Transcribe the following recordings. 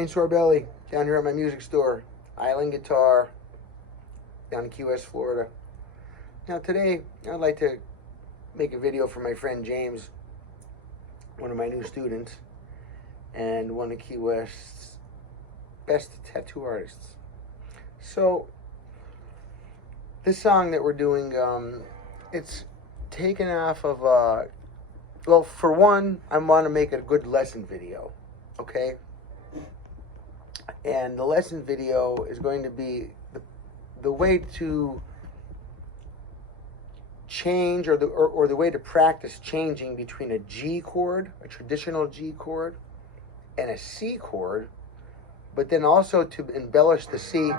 LaMontagne Sorbelli, down here at my music store, Island Guitar, down in Key West, Florida. Now today, I'd like to make a video for my friend James, one of my new students, and one of Key West's best tattoo artists. So, this song that we're doing, it's taken off of, well, for one, I want to make a good lesson video, okay? And the lesson video is going to be the way to change, or the way to practice changing between a G chord, a traditional G chord, and a C chord, but then also to embellish the C,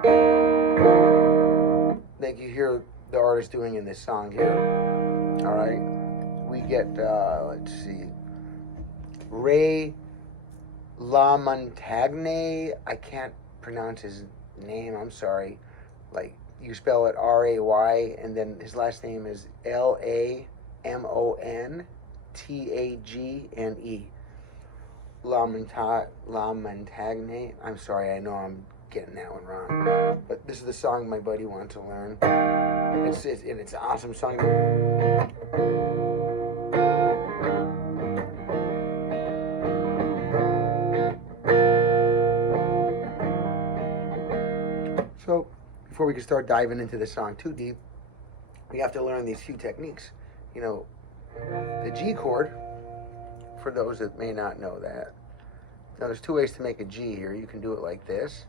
like you hear the artist doing in this song here. All right, we get, let's see, LaMontagne. I can't pronounce his name, I'm sorry. Like, you spell it R-A-Y, and then his last name is LaMontagne. LaMontagne. I'm sorry, I know I'm getting that one wrong. But this is the song my buddy wanted to learn. It's an awesome song. So, before we can start diving into the song too deep, we have to learn these few techniques. You know, the G chord, for those that may not know that. Now, there's two ways to make a G here. You can do it like this,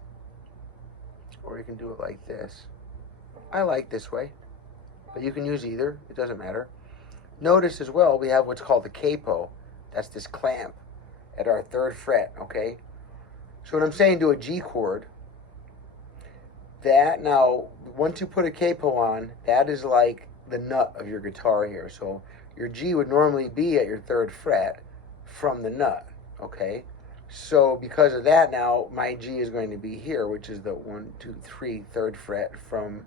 or you can do it like this. I like this way, but you can use either. It doesn't matter. Notice as well, we have what's called the capo. That's this clamp at our 3rd fret, okay? So when I'm saying do a G chord, that now, once you put a capo on, that is like the nut of your guitar here. So your G would normally be at your 3rd fret from the nut, okay? So because of that now, my G is going to be here, which is the 1, 2, 3, 3rd fret from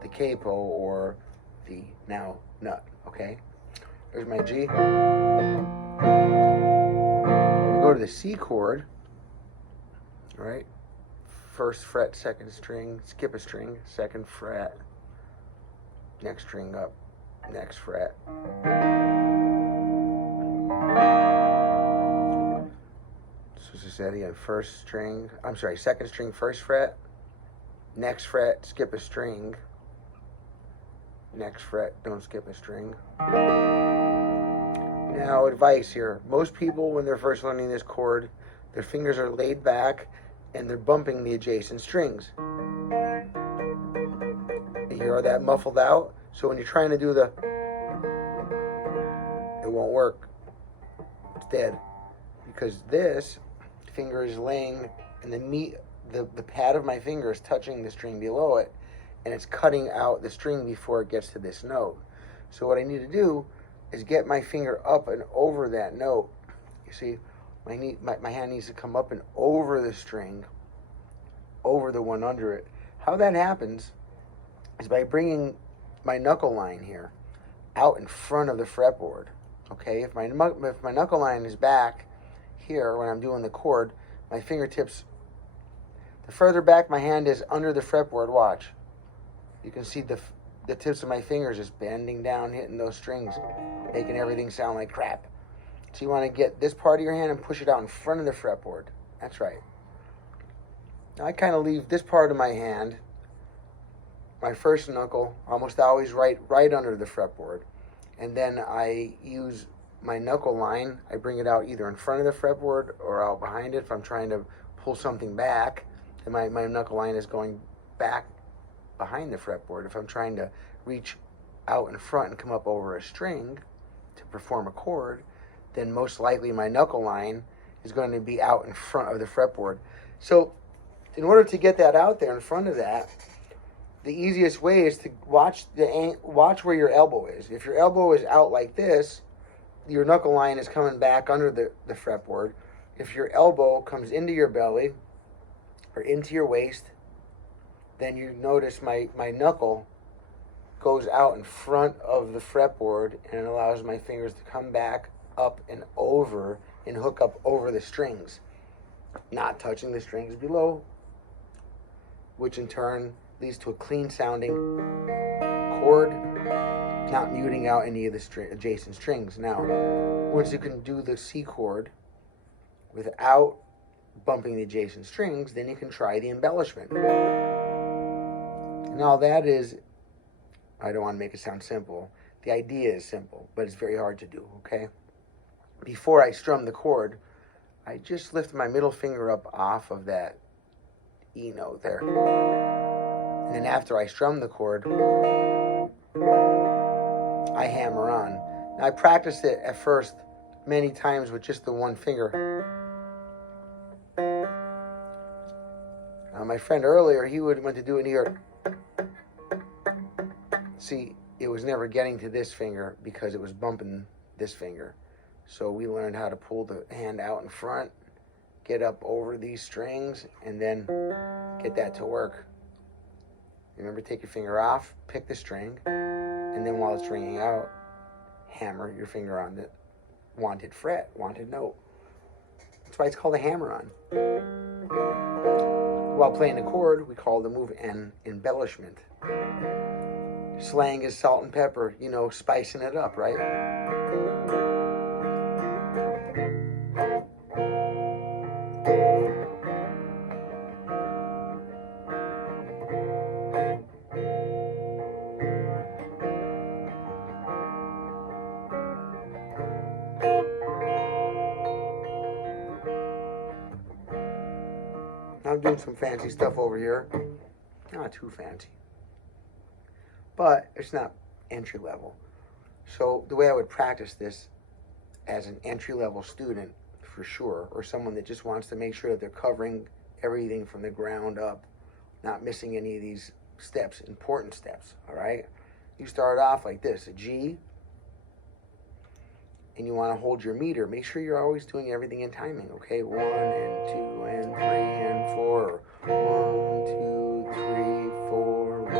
the capo, or the now nut, okay? There's my G. We go to the C chord, all right? 1st fret, 2nd string, skip a string, 2nd fret, next string up, next fret. So this is again, 1st string, I'm sorry, 2nd string, 1st fret, next fret, skip a string, next fret, don't skip a string. Now, advice here. Most people, when they're first learning this chord, their fingers are laid back and they're bumping the adjacent strings. You hear that muffled out? So when you're trying to do it won't work. It's dead. Because this finger is laying, and the pad of my finger is touching the string below it, and it's cutting out the string before it gets to this note. So what I need to do is get my finger up and over that note. You see, my hand needs to come up and over the string, over the one under it. How that happens is by bringing my knuckle line here out in front of the fretboard. Okay, if my knuckle line is back here when I'm doing the chord, my fingertips, the further back my hand is under the fretboard, watch. You can see the tips of my fingers just bending down, hitting those strings, making everything sound like crap. So you want to get this part of your hand and push it out in front of the fretboard. That's right. Now I kind of leave this part of my hand, my 1st knuckle, almost always right under the fretboard. And then I use my knuckle line. I bring it out either in front of the fretboard or out behind it. If I'm trying to pull something back, then my knuckle line is going back behind the fretboard. If I'm trying to reach out in front and come up over a string to perform a chord, then most likely my knuckle line is going to be out in front of the fretboard. So in order to get that out there in front of that, the easiest way is to watch where your elbow is. If your elbow is out like this, your knuckle line is coming back under the fretboard. If your elbow comes into your belly or into your waist, then you notice my knuckle goes out in front of the fretboard, and it allows my fingers to come back up and over and hook up over the strings. not touching the strings below, which in turn leads to a clean sounding chord, not muting out any of the adjacent strings. Now, once you can do the C chord without bumping the adjacent strings, then you can try the embellishment. Now that is, I don't want to make it sound simple. The idea is simple, but it's very hard to do, okay? Before I strum the chord, I just lift my middle finger up off of that E note there. And then after I strum the chord, I hammer on. Now I practiced it at first many times with just the one finger. Now my friend earlier, he went to do it here. See, it was never getting to this finger because it was bumping this finger. So we learned how to pull the hand out in front, get up over these strings, and then get that to work. Remember, take your finger off, pick the string, and then while it's ringing out, hammer your finger on the wanted fret, wanted note. That's why it's called a hammer-on. While playing the chord, we call the move an embellishment. Slang is salt and pepper, you know, spicing it up, right? I'm doing some fancy stuff over here. Not too fancy, but it's not entry level. So the way I would practice this as an entry level student, for sure, or someone that just wants to make sure that they're covering everything from the ground up, not missing any of these steps, important steps, all right? You start off like this, a G, and you want to hold your meter. Make sure you're always doing everything in timing, okay? 1 and 2 and 3 and 4. 1, 2, 3, 4. 1,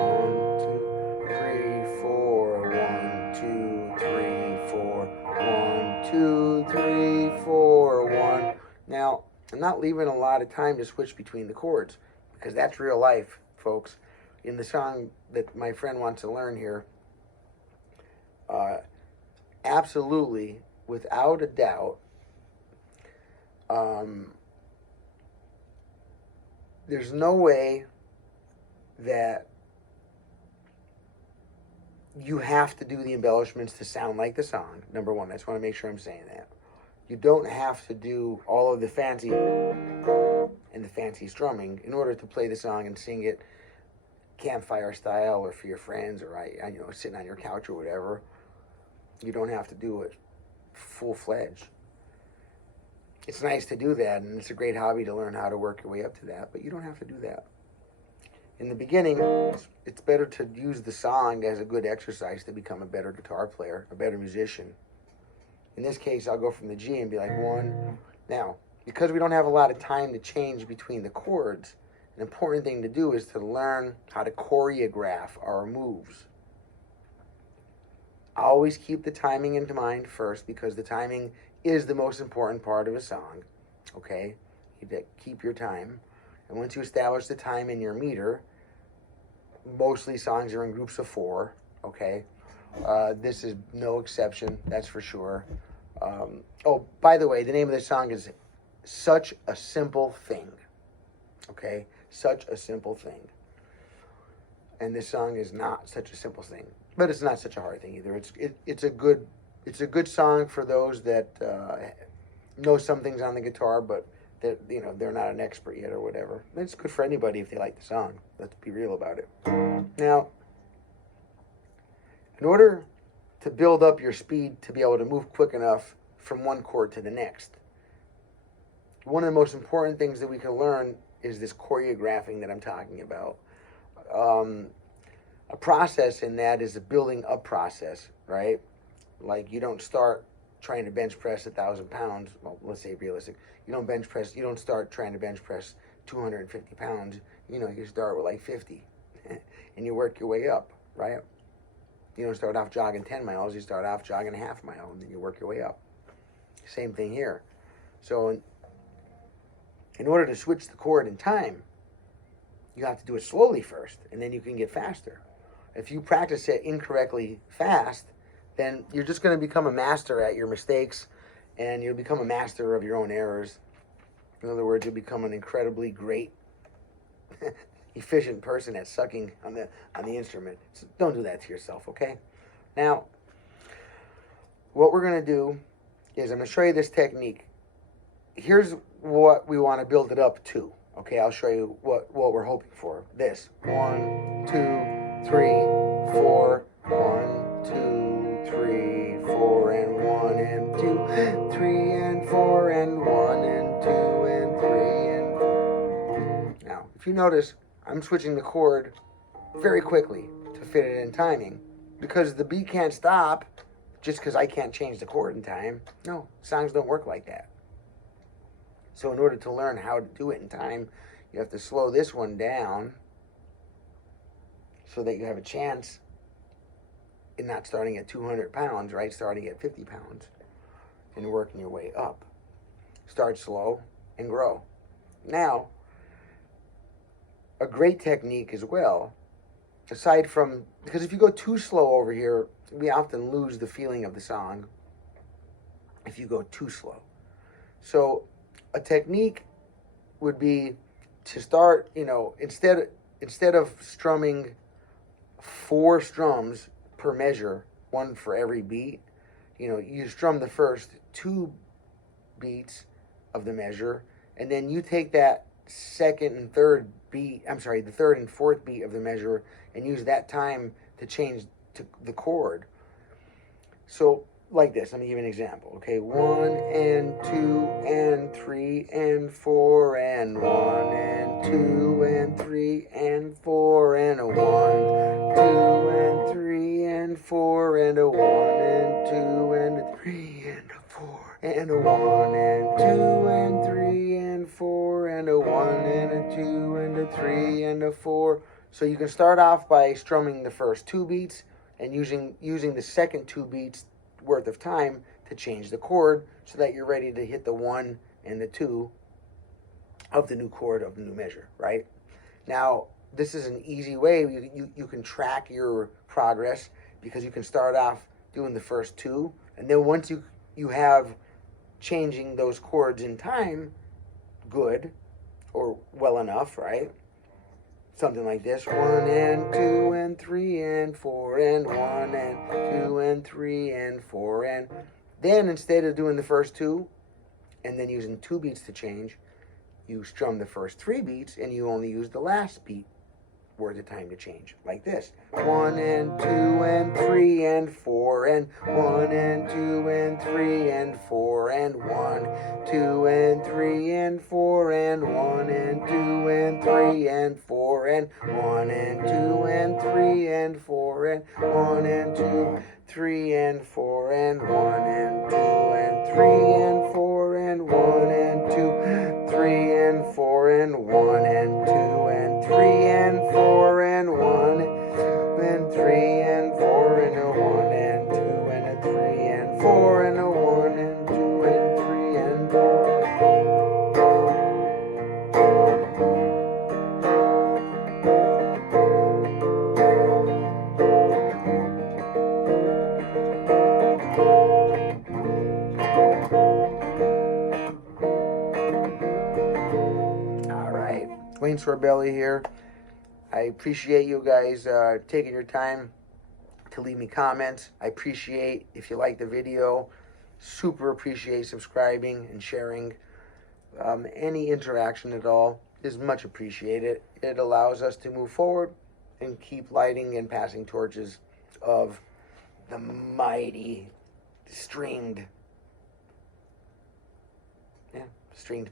2, 3, 4. 1, 2, 3, 4. 1, 2, 3, 4. 1. Now, I'm not leaving a lot of time to switch between the chords because that's real life, folks. In the song that my friend wants to learn here, absolutely, without a doubt, there's no way that you have to do the embellishments to sound like the song. Number one, I just want to make sure I'm saying that. You don't have to do all of the fancy and the fancy strumming in order to play the song and sing it campfire style or for your friends or sitting on your couch or whatever. You don't have to do it full-fledged. It's nice to do that, and it's a great hobby to learn how to work your way up to that, but you don't have to do that. In the beginning, it's better to use the song as a good exercise to become a better guitar player, a better musician. In this case, I'll go from the G and be like 1. Now, because we don't have a lot of time to change between the chords, an important thing to do is to learn how to choreograph our moves. Always keep the timing in mind first because the timing is the most important part of a song, okay? You keep your time. And once you establish the time in your meter, mostly songs are in groups of 4, okay? This is no exception, that's for sure. Oh, by the way, the name of this song is Such a Simple Thing, okay? Such a Simple Thing. And this song is not such a simple thing, but it's not such a hard thing either. It's a good song for those that know some things on the guitar, but that they're not an expert yet or whatever. It's good for anybody if they like the song. Let's be real about it. Now, in order to build up your speed to be able to move quick enough from one chord to the next, one of the most important things that we can learn is this choreographing that I'm talking about. A process in that is a building up process, right? Like you don't start trying to bench press 1,000 pounds. Well, let's say realistic. You don't start trying to bench press 250 pounds. You start with like 50 and you work your way up, right? You don't start off jogging 10 miles. You start off jogging a half mile and then you work your way up. Same thing here. So in order to switch the chord in time, you have to do it slowly first, and then you can get faster. If you practice it incorrectly fast, then you're just going to become a master at your mistakes, and you'll become a master of your own errors. In other words, you'll become an incredibly great, efficient person at sucking on the instrument. So don't do that to yourself, okay? Now, what we're going to do is I'm going to show you this technique. Here's what we want to build it up to. Okay, I'll show you what we're hoping for. This 1, 2, 3, 4, 1, 2, 3, 4, and 1 and 2, 3 and 4 and 1 and 2 and 3 and 4. Now, if you notice, I'm switching the chord very quickly to fit it in timing because the beat can't stop just because I can't change the chord in time. No, songs don't work like that. So in order to learn how to do it in time, you have to slow this one down so that you have a chance in not starting at 200 pounds, right? Starting at 50 pounds and working your way up. Start slow and grow. Now, a great technique as well, aside from, because if you go too slow over here, we often lose the feeling of the song if you go too slow. So a technique would be to start, instead of strumming 4 strums per measure, 1 for every beat, you strum the first 2 beats of the measure, and then you take that second and third beat, the third and fourth beat of the measure, and use that time to change to the chord. So like this, let me give you an example. Okay, 1 and 2 and 3 and 4 and 1 and 2 and 3 and 4 and a 1, 2 and 3 and 4 and a 1 and 2 and a 3 and a 4 and a 1 and 2 and 3 and 4 and a 1 and a 2 and a 3 and a 4. So you can start off by strumming the first 2 beats and using the second 2 beats worth of time to change the chord so that you're ready to hit the 1 and the 2 of the new chord of the new measure, right? Now, this is an easy way. You can track your progress because you can start off doing the first 2, and then once you have changing those chords in time good or well enough, right? Something like this, 1 and 2 and 3 and 4 and 1 and 2 and 3 and 4 and then instead of doing the first 2 and then using 2 beats to change, you strum the first 3 beats and you only use the last beat worth of time to change, like this. 1 and 2 and 3 and 4 and 1 and 2 and 3 and 4 and 1, 2 and 3 and 4 and 1 and 2 and 3 and 4 and 1 and 2 and 3 and 4 and 1 and 2, 3 and 4 and 1 and 2 and 3 and 4 and 1 and 2, 3 and 4 and 1 and 2 and 3 and 4 and 1 and 3 and 4 and a 1 and 2 and a 3 and 4 and a 1 and 2 and 3 and 4. All right, Wayne Sorbelli here. I appreciate you guys taking your time to leave me comments. I appreciate if you like the video. Super appreciate subscribing and sharing. Any interaction at all is much appreciated. It allows us to move forward and keep lighting and passing torches of the mighty stringed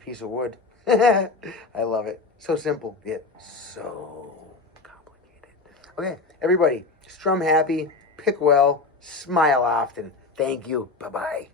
piece of wood. I love it. So simple, yet so complicated. Okay, everybody, strum happy, pick well, smile often. Thank you. Bye-bye.